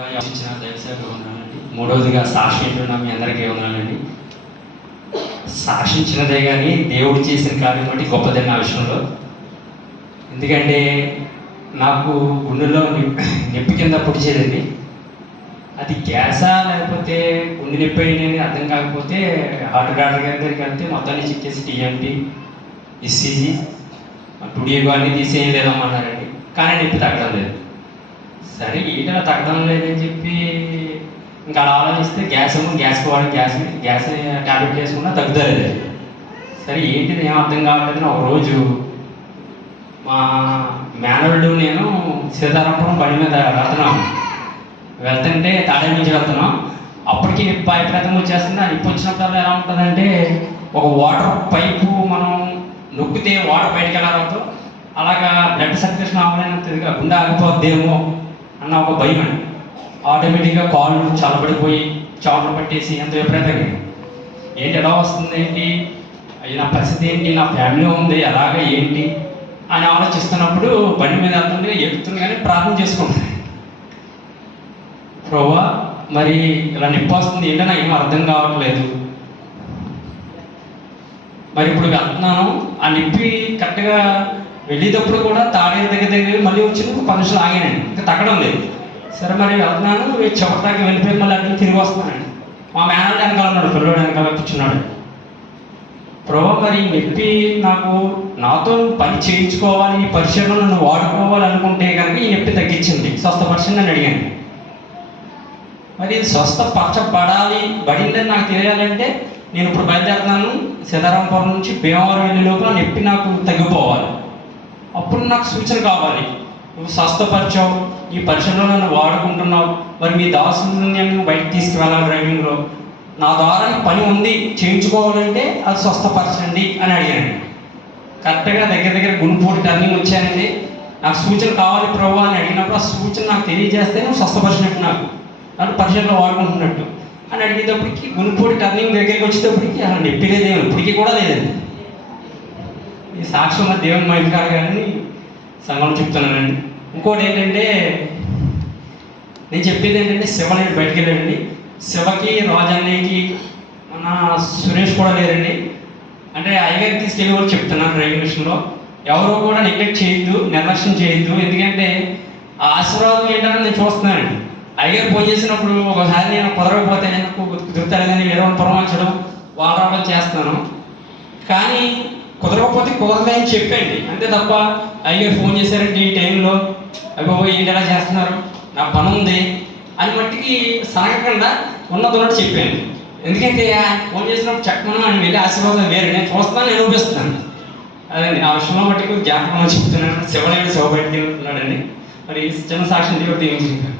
ఇచ్చిన దైవసేవకు ఉన్నానండి. మూడవదిగా సాక్షి ఏంటో మీ అందరికీ ఉన్నానండి. సాక్షించినదే కానీ దేవుడు చేసిన కార్యం బట్టి గొప్పదే నా విషయంలో. ఎందుకంటే నాకు గుండెల్లో నొప్పి కింద పొడిచేదండి. అది గ్యాసా లేకపోతే గుండె నొప్పి అనేది అర్థం కాకపోతే హార్ట్ డాక్టర్ గారి దగ్గరికి వెళ్తే మొత్తాన్ని చెక్ చేసి టీఎంటీ ఈసీజీ టుడియో అన్నీ తీసేయలేదమ్మన్నారండి. కానీ నొప్పి తగ్గడం లేదు. సరే ఈటలా తగ్గడం లేదని చెప్పి ఇంకా అలా ఆలోచిస్తే గ్యాస్ వాడి గ్యాస్ ట్యాబ్లెట్ వేసుకున్నా తగ్గుతలేదు. సరే ఏంటిది ఏం అర్థం కావట్లేదు. ఒకరోజు మా మేనల్డు నేను సీతారాంపురం బండి మీద వెళ్తుంటే తాడే నుంచి వెళ్తున్నాం. అప్పటికి నిప్పు విపరీతం వచ్చేస్తుంది. ఆ నిప్పు వచ్చినప్పుడు ఎలా ఉంటుందంటే ఒక వాటర్ పైపు మనం నొక్కితే వాటర్ బయటకు వెళ్ళాలతో అలాగా బ్లడ్ సర్క్యులేషన్ అవ్వలేనంతదిగా గుండె ఆగిపోద్దేమో అన్న ఒక భయం అండి. ఆటోమేటిక్గా కాళ్ళు చల్లబడిపోయి చావులు పట్టేసి ఎంత విపరీతంగా ఏంటి ఎలా వస్తుంది ఏంటి నా పరిస్థితి ఏంటి, నా ఫ్యామిలీ ఉంది ఎలాగా ఏంటి అని ఆలోచిస్తున్నప్పుడు బండి మీద వెళ్తుంటే ఎక్కుతుంది కానీ ప్రార్థన చేసుకుంటాను. ప్రభువా మరి ఇలా నొప్పి వస్తుంది ఏంటో నాకు ఏం అర్థం కావట్లేదు. మరి ఇప్పుడు వెళ్తున్నాను ఆ నొప్పి కరెక్ట్గా వెళ్ళేటప్పుడు కూడా తాడేరు దగ్గర మళ్ళీ వచ్చినప్పుడు 10 నిమిషాలు ఆగానండి. ఇంకా తగ్గడం లేదు. సరే మరి వెళ్తున్నాను చివరిదాకా వెళ్ళిపోయి మళ్ళీ అక్కడ తిరిగి వస్తున్నానండి. మా మేనల్డ్ వెనకాల ఉన్నాడు, పిల్లవాడు వెనకాల కూర్చున్నాడు. ప్రభు మరి నొప్పి నాకు నాతో పని చేయించుకోవాలి, ఈ పరిచయంలో నన్ను వాడుకోవాలి అనుకుంటే కనుక ఈ నొప్పి తగ్గించింది, స్వస్థపరచండి అని అడిగాను. మరి స్వస్థపరచబడాలి బడిందని నాకు తెలియాలంటే నేను ఇప్పుడు బయలుదేరుతున్నాను. సీతారాంపురం నుంచి భీమవరం వెళ్ళే లోపల నొప్పి నాకు తగ్గిపోవాలి. అప్పుడు నాకు సూచన కావాలి. నువ్వు స్వస్థపరిచావు, ఈ పరిచయంలో నన్ను వాడుకుంటున్నావు, మరి మీ దాసుని నేను బయటకు తీసుకువెళ్ళాలి డ్రైవింగ్లో, నా ద్వారా పని ఉంది చేయించుకోవాలంటే అది స్వస్థపరచండి అని అడిగానండి. కరెక్ట్గా దగ్గర గుండెపోటు టర్నింగ్ వచ్చానండి. నాకు సూచన కావాలి ప్రభు అని అడిగినప్పుడు ఆ సూచన నాకు తెలియజేస్తే నువ్వు స్వస్థపరిచినట్టు నాకు అంటే పరిచయంలో వాడుకుంటున్నట్టు అని అడిగేటప్పటికి గుండెపోటు టర్నింగ్ దగ్గరికి వచ్చేటప్పటికి అలా నొప్పి లేదేమో ఇప్పటికీ కూడా లేదండి. ఈ సాక్ష్యం మా దేవుని మహిమకారు కానీ సంఘం చెప్తున్నానండి. ఇంకోటి ఏంటంటే నేను చెప్పేది ఏంటంటే శివ నేను బయటికి వెళ్ళానండి. శివకి రాజన్నయ్యకి మన సురేష్ కూడా లేరండి. అంటే అయ్యగారికి తీసుకెళ్ళి కూడా చెప్తున్నాను డ్రైవింగ్ విషయంలో ఎవరో కూడా నెగ్లెక్ట్ చేయొద్దు, నిర్లక్ష్యం చేయొద్దు. ఎందుకంటే ఆ ఆశీర్వాదం ఏంటని నేను చూస్తున్నానండి. అయ్యగారు ఫోన్ చేసినప్పుడు ఒకసారి నేను కుదరకపోతే నాకు కుదురుతారని వేరే పురమార్చడం వాళ్ళు రావడం చేస్తాను. కానీ కుదరకపోతే కుదరదని చెప్పండి అంతే తప్ప అయ్యగారు ఫోన్ చేశారంటే ఈ టైంలో అయ్యో ఏంటి ఎలా చేస్తున్నారు నా పని ఉంది అని మట్టికి సనగకుండా ఉన్నదన్నట్టు చెప్పాను. ఎందుకంటే ఆయన ఫోన్ చేసినప్పుడు చెప్పమని ఆయన వెళ్ళి ఆశీర్వాదం వేరే నేను చూస్తాను, నేను చూపిస్తాను. అదండి ఆ విషయంలో మట్టికి జ్ఞాపకం చెప్తున్నాను. శివనేడు శివ బయటికి వెళ్తున్నాడండి. మరి చిన్న సాక్ష్యం దేవుడు దీవించారు.